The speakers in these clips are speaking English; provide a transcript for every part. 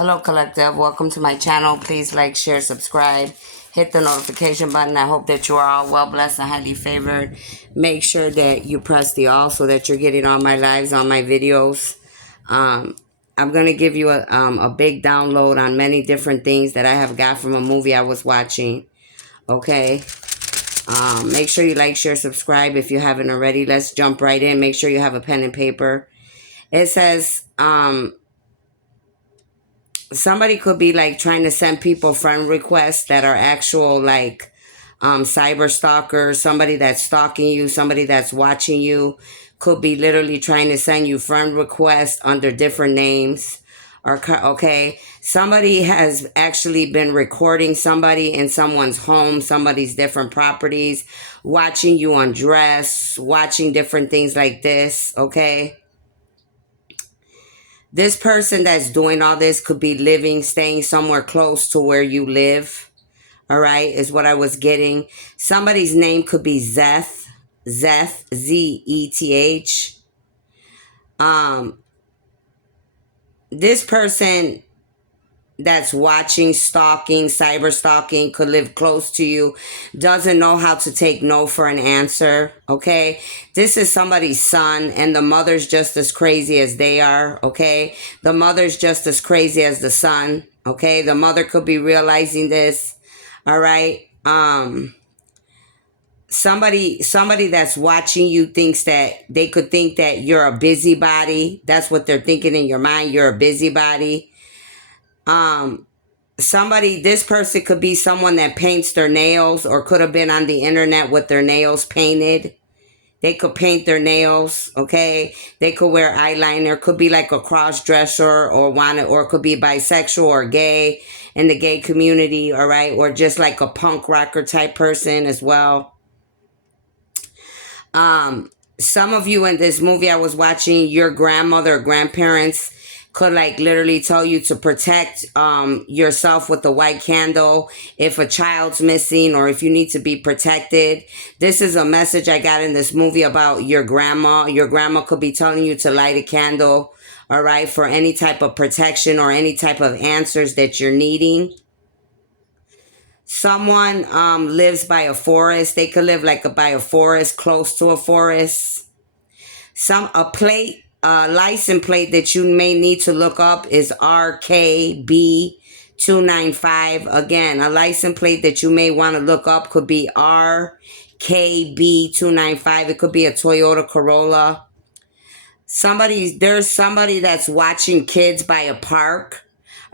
Hello, Collective. Welcome to my channel. Please like, share, subscribe. Hit the notification button. I hope that you are all well blessed and highly favored. Make sure that you press the all so that you're getting all my lives, all my videos. I'm going to give you a big download on many different things that I have got from a movie I was watching. Okay. Make sure you like, share, subscribe if you haven't already. Let's jump right in. Make sure you have a pen and paper. It says, somebody could be like trying to send people friend requests that are actual like cyber stalkers, somebody that's stalking you, somebody that's watching you, could be literally trying to send you friend requests under different names. Or okay, somebody has actually been recording somebody in someone's home, somebody's different properties, watching you undress, watching different things like this. Okay, this person that's doing all this could be living, staying somewhere close to where you live. All right, is what I was getting. Somebody's name could be Zeth, Zeth. This person that's watching, stalking, cyber stalking, could live close to you, doesn't know how to take no for an answer. Okay, this is somebody's son, and the mother's just as crazy as they are. Okay, the mother's just as crazy as the son. Okay, the mother could be realizing this. All right. Somebody that's watching you thinks that they could think that you're a busybody. That's what they're thinking in your mind. You're a busybody. This person could be someone that paints their nails, or could have been on the internet with their nails painted. They could paint their nails. Okay, they could wear eyeliner. Could be like a cross dresser, or could be bisexual or gay in the gay community. All right, or just like a punk rocker type person as well. Some of you in this movie I was watching, your grandmother or grandparents could like literally tell you to protect yourself with the white candle if a child's missing, or if you need to be protected. This is a message I got in this movie about your grandma. Your grandma could be telling you to light a candle, all right, for any type of protection or any type of answers that you're needing. Someone lives by a forest. They could live like by a forest, close to a forest. A license plate that you may need to look up is RKB295. Again, a license plate that you may want to look up could be RKB295. It could be a Toyota Corolla. There's somebody that's watching kids by a park.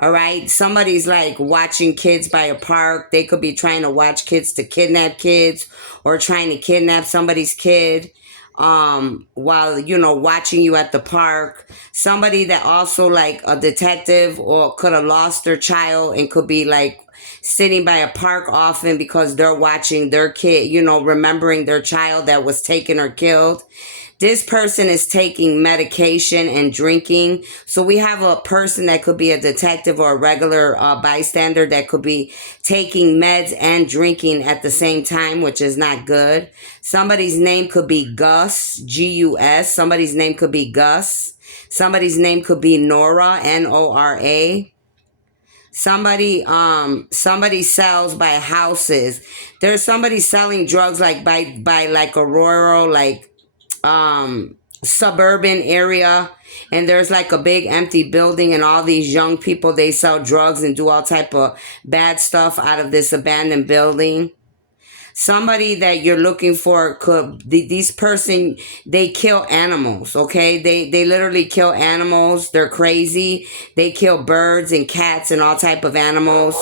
All right, somebody's like watching kids by a park. They could be trying to watch kids to kidnap kids, or trying to kidnap somebody's kid while watching you at the park. Somebody that also like a detective, or could have lost their child and could be like sitting by a park often because they're watching their kid, remembering their child that was taken or killed. This person is taking medication and drinking. So we have a person that could be a detective or a regular bystander that could be taking meds and drinking at the same time, which is not good. Somebody's name could be Gus, Gus. Somebody's name could be Gus. Somebody's name could be Nora, Nora. Somebody sells by houses. There's somebody selling drugs like by like a rural, like suburban area, and there's like a big empty building, and all these young people, they sell drugs and do all type of bad stuff out of this abandoned building. Somebody that you're looking for these person, they kill animals. Okay, they literally kill animals. They're crazy. They kill birds and cats and all type of animals.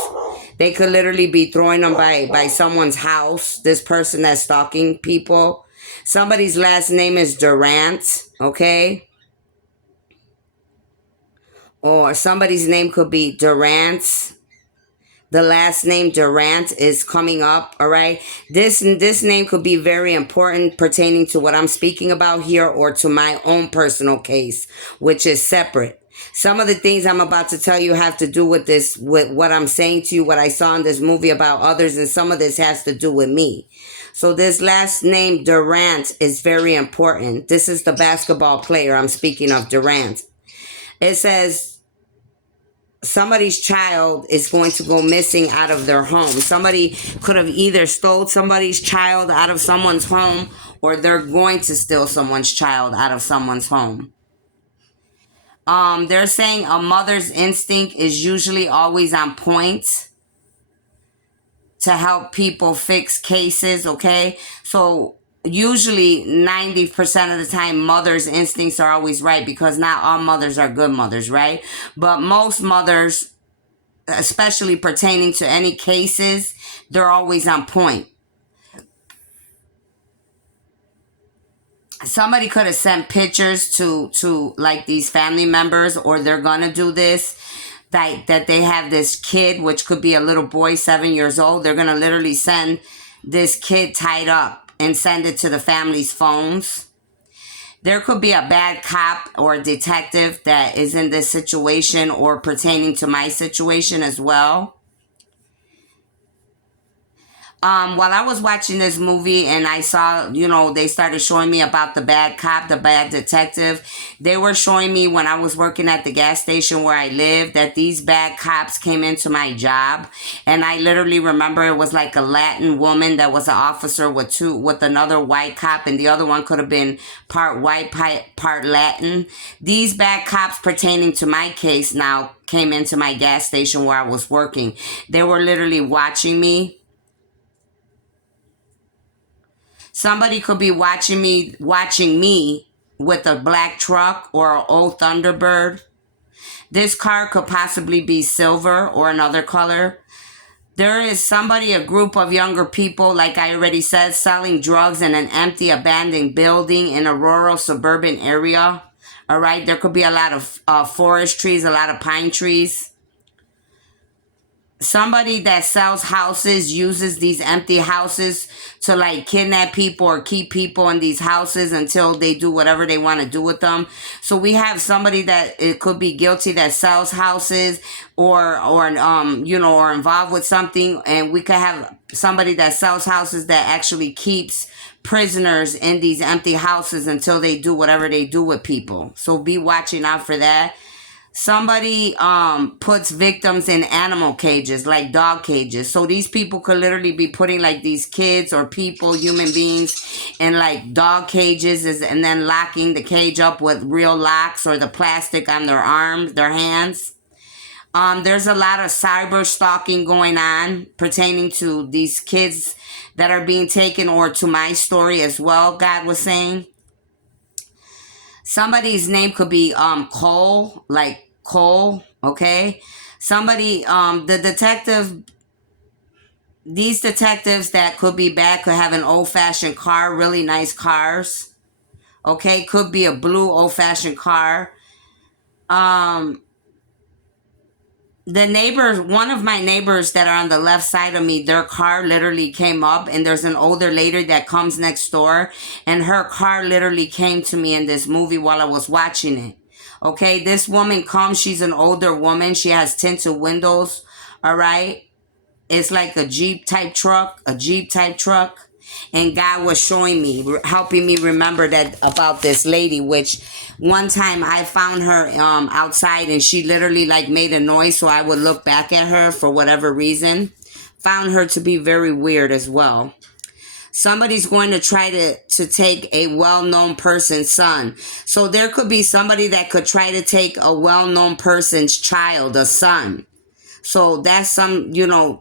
They could literally be throwing them by someone's house. This person that's stalking people. Somebody's last name is Durant, okay? Or somebody's name could be Durant. The last name Durant is coming up, all right? This name could be very important pertaining to what I'm speaking about here, or to my own personal case, which is separate. Some of the things I'm about to tell you have to do with this, with what I'm saying to you, what I saw in this movie about others, and some of this has to do with me. So this last name, Durant, is very important. This is the basketball player I'm speaking of, Durant. It says, somebody's child is going to go missing out of their home. Somebody could have either stole somebody's child out of someone's home, or they're going to steal someone's child out of someone's home. They're saying a mother's instinct is usually always on point to help people fix cases, okay? So usually 90% of the time mothers' instincts are always right, because not all mothers are good mothers, right? But most mothers, especially pertaining to any cases, they're always on point. Somebody could have sent pictures to like these family members, or they're gonna do this, that they have this kid, which could be a little boy, 7 years old. They're gonna literally send this kid tied up and send it to the family's phones. There could be a bad cop or a detective that is in this situation or pertaining to my situation as well. While I was watching this movie and I saw, they started showing me about the bad cop, the bad detective, they were showing me when I was working at the gas station where I lived that these bad cops came into my job. And I literally remember it was like a Latin woman that was an officer with another white cop, and the other one could have been part white, part Latin. These bad cops pertaining to my case now came into my gas station where I was working. They were literally watching me. Somebody could be watching me with a black truck or an old Thunderbird. This car could possibly be silver or another color. There is a group of younger people, like I already said, selling drugs in an empty, abandoned building in a rural suburban area. All right, there could be a lot of forest trees, a lot of pine trees. Somebody that sells houses uses these empty houses to like kidnap people or keep people in these houses until they do whatever they want to do with them. So we have somebody that it could be guilty that sells houses or involved with something, and we could have somebody that sells houses that actually keeps prisoners in these empty houses until they do whatever they do with people. So be watching out for that. Somebody puts victims in animal cages, like dog cages. So these people could literally be putting like these kids or people, human beings, in like dog cages, and then locking the cage up with real locks or the plastic on their arms, their hands. There's a lot of cyber stalking going on pertaining to these kids that are being taken, or to my story as well, God was saying. Somebody's name could be Cole, like Cole, okay? Somebody, these detectives that could be bad could have an old-fashioned car, really nice cars, okay? Could be a blue old-fashioned car. One of my neighbors that are on the left side of me, their car literally came up, and there's an older lady that comes next door, and her car literally came to me in this movie while I was watching it. Okay, this woman comes, she's an older woman, she has tinted windows, all right? It's like a Jeep type truck, and God was showing me, helping me remember that about this lady, which one time I found her outside, and she literally like made a noise, so I would look back at her for whatever reason. Found her to be very weird as well. Somebody's going to try to take a well-known person's son. So there could be somebody that could try to take a well-known person's child, a son. So that's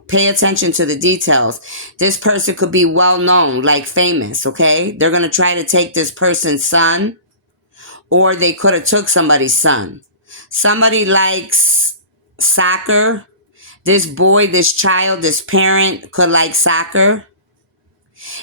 pay attention to the details. This person could be well-known, like famous, okay? They're going to try to take this person's son, or they could have took somebody's son. Somebody likes soccer. This boy, this child, this parent could like soccer.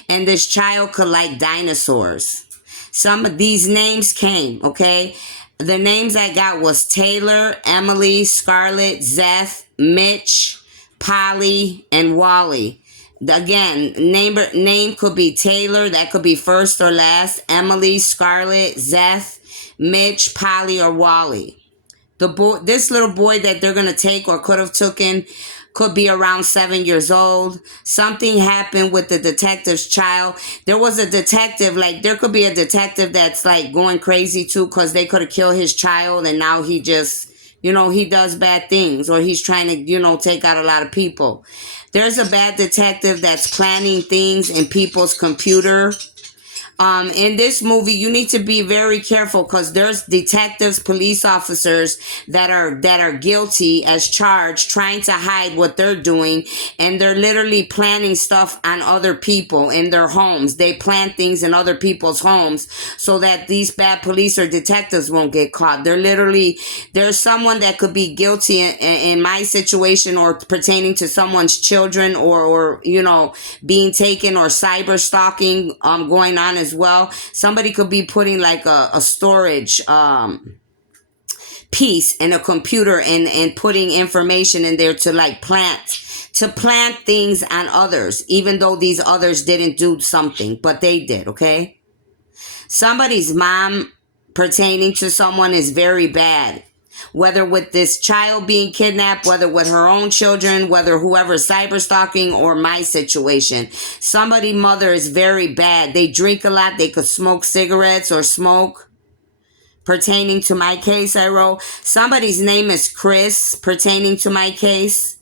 And this child could like dinosaurs. Some of these names came, okay? The names I got was Taylor, Emily, Scarlett, Zeth, Mitch, Polly, and Wally. Again, name could be Taylor, that could be first or last. Emily, Scarlett, Zeth, Mitch, Polly, or Wally. This little boy that they're going to take or could have taken could be around 7 years old. Something happened with the detective's child. There was a detective, like there could be a detective that's like going crazy too, because they could have killed his child, and now he just He does bad things, or he's trying to, take out a lot of people. There's a bad detective that's planning things in people's computer. In this movie, you need to be very careful because there's detectives, police officers that are guilty as charged, trying to hide what they're doing, and they're literally planning stuff on other people in their homes. They plan things in other people's homes so that these bad police or detectives won't get caught. There's someone that could be guilty in my situation, or pertaining to someone's children, or being taken, or cyber stalking going on as well. Somebody could be putting like a storage piece in a computer, and putting information in there to like plant things on others, even though these others didn't do something, but they did. Okay, somebody's mom pertaining to someone is very bad, whether with this child being kidnapped, whether with her own children, whether whoever's cyber stalking, or my situation. Somebody's mother is very bad. They drink a lot. They could smoke cigarettes or smoke. Pertaining to my case, I wrote, somebody's name is Chris, pertaining to my case.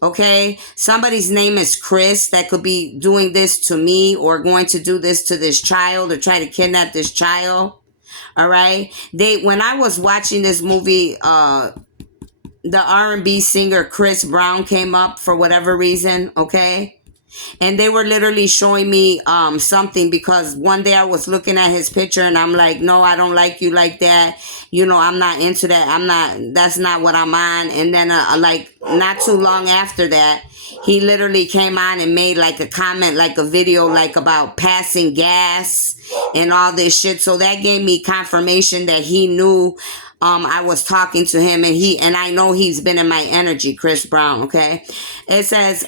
Okay, somebody's name is Chris that could be doing this to me, or going to do this to this child, or try to kidnap this child. All right. When I was watching this movie, the R&B singer Chris Brown came up for whatever reason. Okay. And they were literally showing me something, because one day I was looking at his picture and I'm like, no, I don't like you like that. I'm not into that. That's not what I'm on. And then like not too long after that, he literally came on and made like a comment, like a video, like about passing gas and all this shit. So that gave me confirmation that he knew I was talking to him, and I know he's been in my energy, Chris Brown. Okay. It says,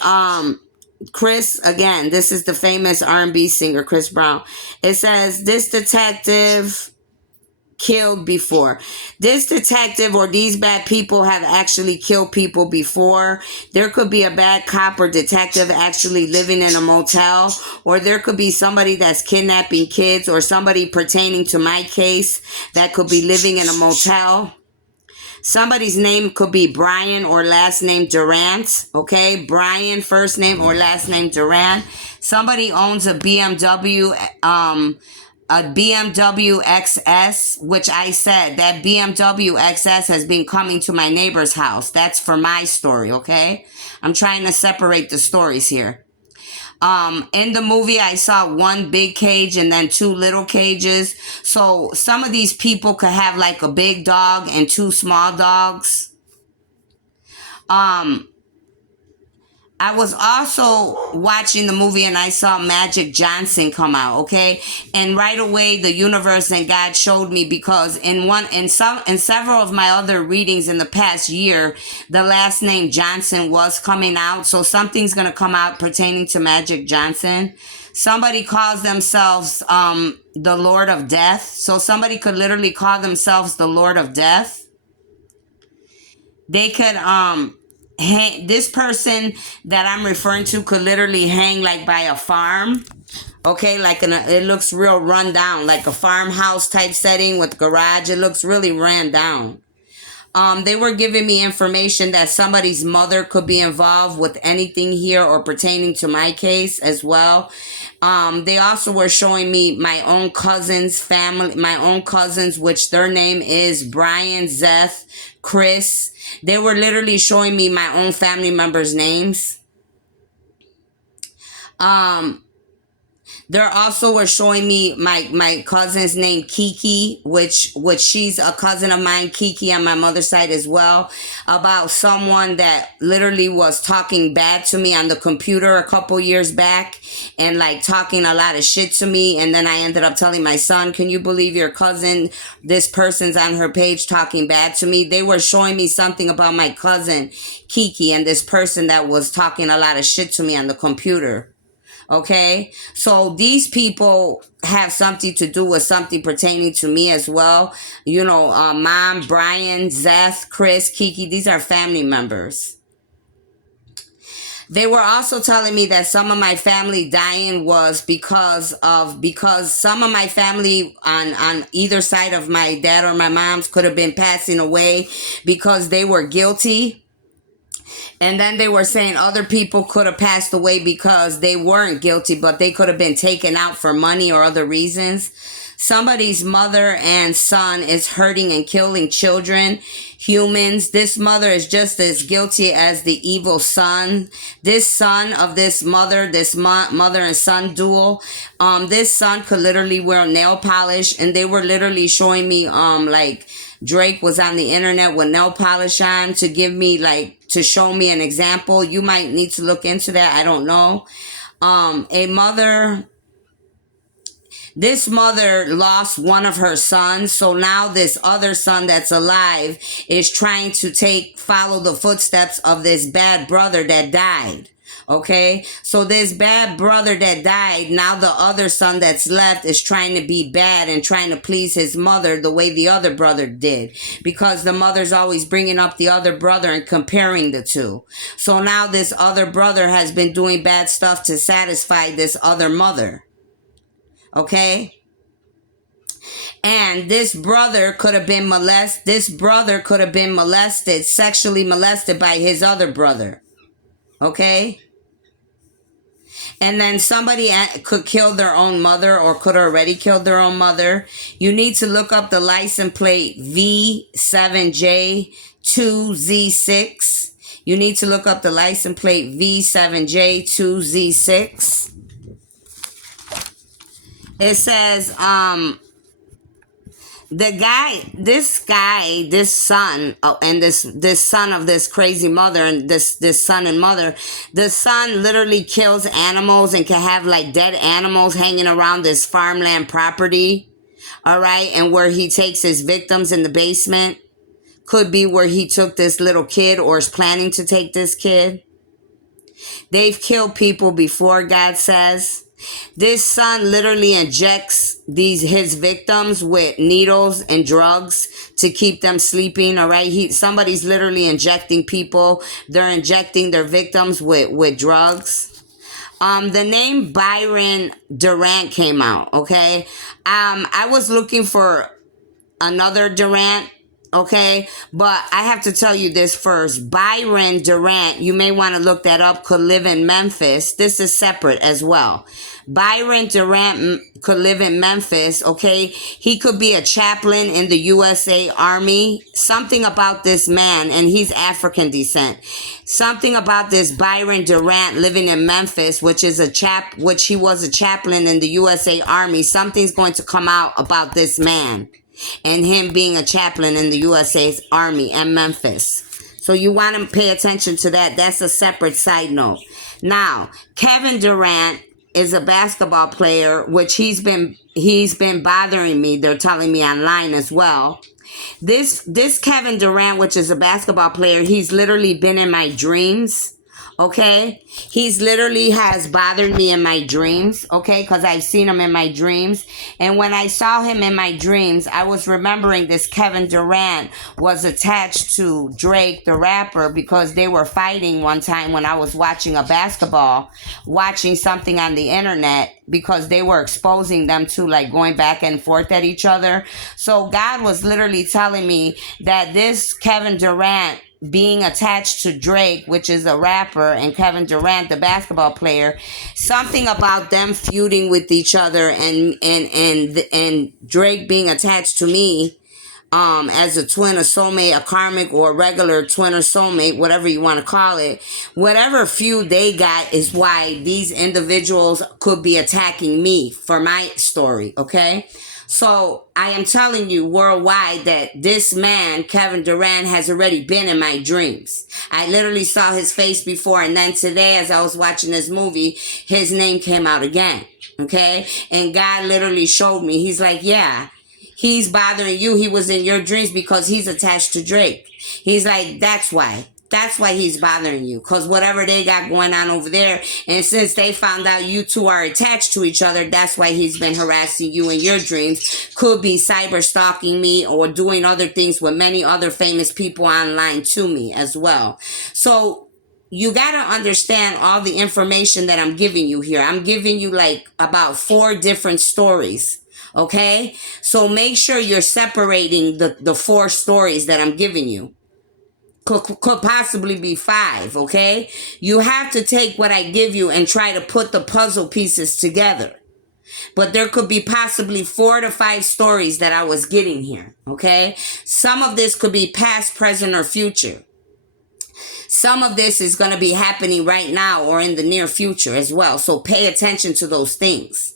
Chris, again, this is the famous R&B singer, Chris Brown. It says, this detective killed before. This detective, or these bad people, have actually killed people before. There could be a bad cop or detective actually living in a motel, or there could be somebody that's kidnapping kids, or somebody pertaining to my case that could be living in a motel. Somebody's name could be Brian or last name Durant. Okay, Brian, first name or last name Durant. Somebody owns a BMW XS, which I said that BMW XS has been coming to my neighbor's house. That's for my story. Okay, I'm trying to separate the stories here. In the movie, I saw one big cage and then two little cages. So some of these people could have like a big dog and two small dogs. I was also watching the movie and I saw Magic Johnson come out, okay? And right away the universe and God showed me, because in several of my other readings in the past year, the last name Johnson was coming out. So something's going to come out pertaining to Magic Johnson. Somebody calls themselves the Lord of Death. So somebody could literally call themselves the Lord of Death. They could this person that I'm referring to could literally hang like by a farm. Okay, like it looks real run down, like a farmhouse type setting with garage. It looks really ran down. They were giving me information that somebody's mother could be involved with anything here, or pertaining to my case as well. They also were showing me my own cousins' family, which their name is Brian, Zeth, Chris. They were literally showing me my own family members' names. They also were showing me my cousin's name, Kiki, which she's a cousin of mine, Kiki, on my mother's side as well, about someone that literally was talking bad to me on the computer a couple years back, and like talking a lot of shit to me. And then I ended up telling my son, can you believe your cousin, this person's on her page talking bad to me? They were showing me something about my cousin, Kiki, and this person that was talking a lot of shit to me on the computer. Okay, so these people have something to do with something pertaining to me as well. Mom, Brian, Zeth, Chris, Kiki, these are family members. They were also telling me that some of my family dying was because some of my family on either side of my dad or my mom's could have been passing away because they were guilty. And then they were saying other people could have passed away because they weren't guilty, but they could have been taken out for money or other reasons. Somebody's mother and son is hurting and killing children, humans. This mother is just as guilty as the evil son. This son of this mother, mother and son duel, this son could literally wear nail polish, and they were literally showing me like Drake was on the internet with nail polish on to give me to show me an example. You might need to look into that. I don't know. This mother lost one of her sons, so now this other son that's alive is trying to follow the footsteps of this bad brother that died. Okay, so this bad brother that died, now the other son that's left is trying to be bad and trying to please his mother the way the other brother did, because the mother's always bringing up the other brother and comparing the two. So now this other brother has been doing bad stuff to satisfy this other mother. Okay, and this brother could have been molested, sexually molested by his other brother. Okay, and then somebody could kill their own mother or could already killed their own mother. You need to look up the license plate V7J2Z6. You need to look up the license plate V7J2Z6. It says, this son, and this son of this crazy mother and this son and mother, the son literally kills animals and can have dead animals hanging around this farmland property. All right. And where he takes his victims in the basement could be where he took this little kid or is planning to take this kid. They've killed people before, God says. This son literally injects his victims with needles and drugs to keep them sleeping. All right, somebody's literally injecting people. They're injecting their victims with drugs. The name Byron Durant came out. Okay, I was looking for another Durant. Okay, but I have to tell you this first. Byron Durant, you may want to look that up, could live in Memphis. This is separate as well. Byron Durant could live in Memphis, okay? He could be a chaplain in the USA Army. Something about this man, and he's African descent. Something about this Byron Durant living in Memphis, which he was a chaplain in the USA Army. Something's going to come out about this man and him being a chaplain in the USA's Army and Memphis. So you want to pay attention to that. That's a separate side note. Now, Kevin Durant is a basketball player, which he's been bothering me. They're telling me online as well. This Kevin Durant, which is a basketball player, he's literally been in my dreams. Okay, he's literally has bothered me in my dreams, okay, because I've seen him in my dreams. And when I saw him in my dreams, I was remembering this Kevin Durant was attached to Drake, the rapper, because they were fighting one time when I was watching something on the internet, because they were exposing them to going back and forth at each other. So God was literally telling me that this Kevin Durant being attached to Drake, which is a rapper, and Kevin Durant, the basketball player, something about them feuding with each other, and Drake being attached to me as a twin, a soulmate, a karmic, or a regular twin or soulmate, whatever you want to call it. Whatever feud they got is why these individuals could be attacking me for my story, okay? So I am telling you worldwide that this man, Kevin Durant, has already been in my dreams. I literally saw his face before, and then today as I was watching this movie, his name came out again, okay? And God literally showed me. He's like, yeah, he's bothering you. He was in your dreams because he's attached to Drake. He's like, that's why. That's why he's bothering you, because whatever they got going on over there, and since they found out you two are attached to each other, that's why he's been harassing you in your dreams. Could be cyber stalking me or doing other things with many other famous people online to me as well. So you got to understand all the information that I'm giving you here. I'm giving you like about 4 different stories. Okay. So make sure you're separating the 4 stories that I'm giving you. Could possibly be 5. Okay. You have to take what I give you and try to put the puzzle pieces together. But there could be possibly 4 to 5 stories that I was getting here. Okay. Some of this could be past, present, or future. Some of this is going to be happening right now or in the near future as well. So pay attention to those things.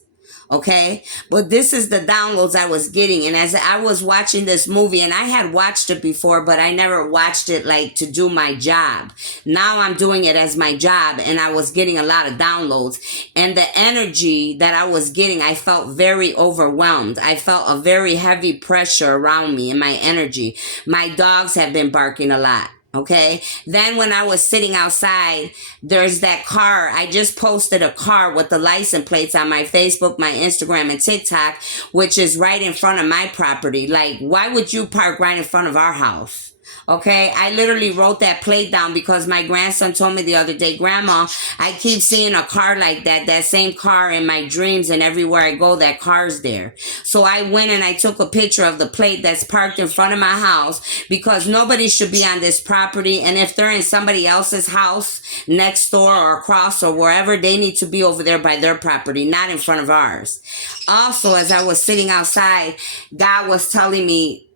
Okay. But this is the downloads I was getting. And as I was watching this movie, and I had watched it before, but I never watched it like to do my job. Now I'm doing it as my job, and I was getting a lot of downloads. And the energy that I was getting, I felt very overwhelmed. I felt a very heavy pressure around me in my energy. My dogs have been barking a lot. Okay. Then when I was sitting outside, there's that car. I just posted a car with the license plates on my Facebook, my Instagram, and TikTok, which is right in front of my property. Like, why would you park right in front of our house? Okay, I literally wrote that plate down because my grandson told me the other day, Grandma, I keep seeing a car like that same car in my dreams, and everywhere I go, that car's there. So I went and I took a picture of the plate that's parked in front of my house, because nobody should be on this property. And if they're in somebody else's house next door or across or wherever, they need to be over there by their property, not in front of ours. Also, as I was sitting outside, God was telling me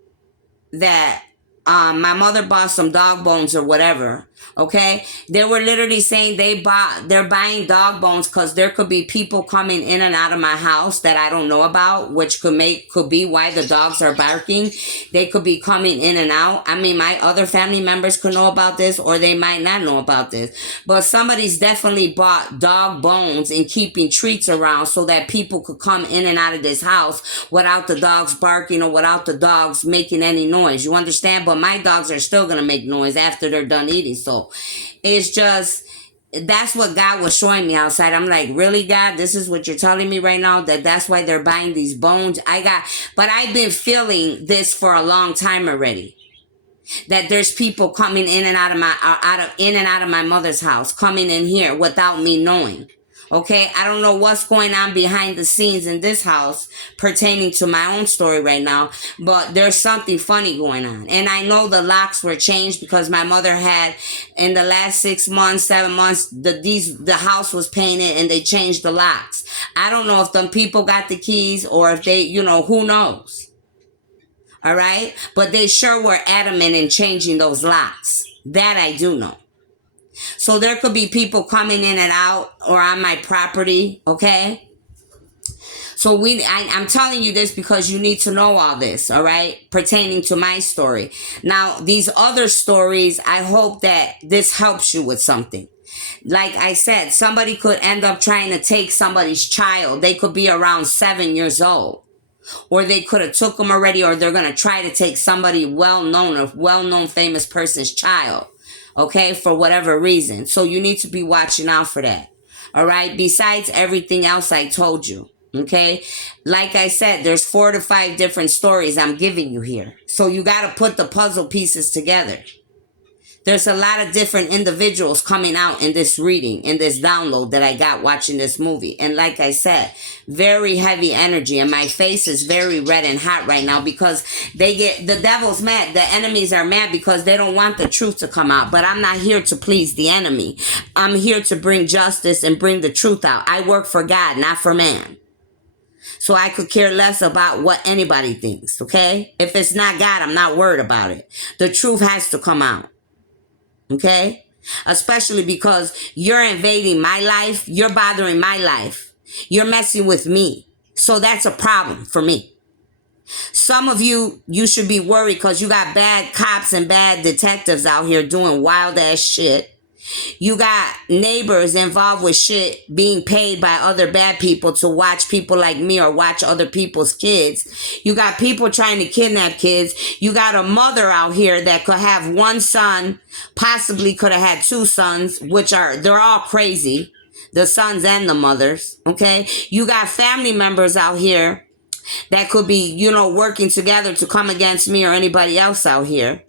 that my mother bought some dog bones or whatever. Okay, they were literally saying they're buying dog bones because there could be people coming in and out of my house that I don't know about, which could be why the dogs are barking. They could be coming in and out. I mean, my other family members could know about this, or they might not know about this. But somebody's definitely bought dog bones and keeping treats around so that people could come in and out of this house without the dogs barking or without the dogs making any noise. You understand? But my dogs are still gonna make noise after they're done eating. So it's just, that's what God was showing me outside. I'm like, really, God, this is what you're telling me right now, that's why they're buying these bones? But I've been feeling this for a long time already, that there's people coming in and out of my mother's house, coming in here without me knowing. Okay, I don't know what's going on behind the scenes in this house pertaining to my own story right now, but there's something funny going on. And I know the locks were changed because my mother had, in the last 6 months, 7 months, the house was painted and they changed the locks. I don't know if them people got the keys or if they, who knows. All right, but they sure were adamant in changing those locks. That I do know. So there could be people coming in and out or on my property, okay? So I'm telling you this because you need to know all this, all right, pertaining to my story. Now, these other stories, I hope that this helps you with something. Like I said, somebody could end up trying to take somebody's child. They could be around 7 years old. Or they could have took them already, or they're going to try to take somebody well-known famous person's child. Okay, for whatever reason. So you need to be watching out for that. All right, besides everything else I told you. Okay, like I said, there's 4 to 5 different stories I'm giving you here. So you got to put the puzzle pieces together. There's a lot of different individuals coming out in this reading, in this download that I got watching this movie. And like I said, very heavy energy. And my face is very red and hot right now because the devil's mad. The enemies are mad because they don't want the truth to come out. But I'm not here to please the enemy. I'm here to bring justice and bring the truth out. I work for God, not for man. So I could care less about what anybody thinks, okay? If it's not God, I'm not worried about it. The truth has to come out. Okay? Especially because you're invading my life. You're bothering my life. You're messing with me. So that's a problem for me. Some of you should be worried because you got bad cops and bad detectives out here doing wild ass shit. You got neighbors involved with shit being paid by other bad people to watch people like me or watch other people's kids. You got people trying to kidnap kids. You got a mother out here that could have one son, possibly could have had 2 sons, they're all crazy. The sons and the mothers, okay? You got family members out here that could be, working together to come against me or anybody else out here.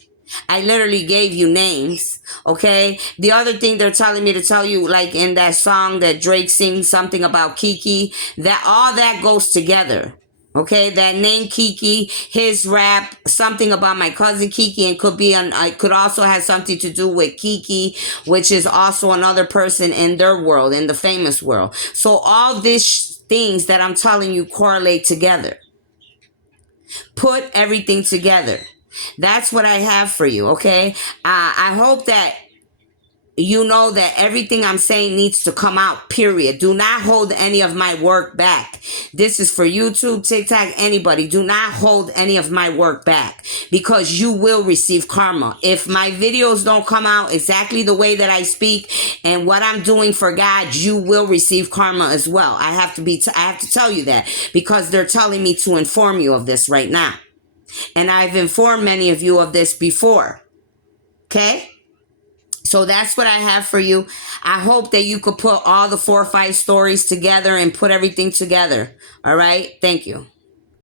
I literally gave you names. Okay. The other thing they're telling me to tell you, like in that song that Drake sings, something about Kiki, that all that goes together. Okay, that name Kiki, his rap, something about my cousin Kiki, and could be on. I could also have something to do with Kiki, which is also another person in their world, in the famous world. So all these things that I'm telling you correlate together. Put everything together. That's what I have for you. Okay, I hope that you know that everything I'm saying needs to come out, period. Do not hold any of my work back. This is for YouTube, TikTok, anybody. Do not hold any of my work back, because you will receive karma. If my videos don't come out exactly the way that I speak and what I'm doing for God, you will receive karma as well. I have to tell you that, because they're telling me to inform you of this right now. And I've informed many of you of this before. Okay? So that's what I have for you. I hope that you could put all the 4 or 5 stories together and put everything together. All right. Thank you.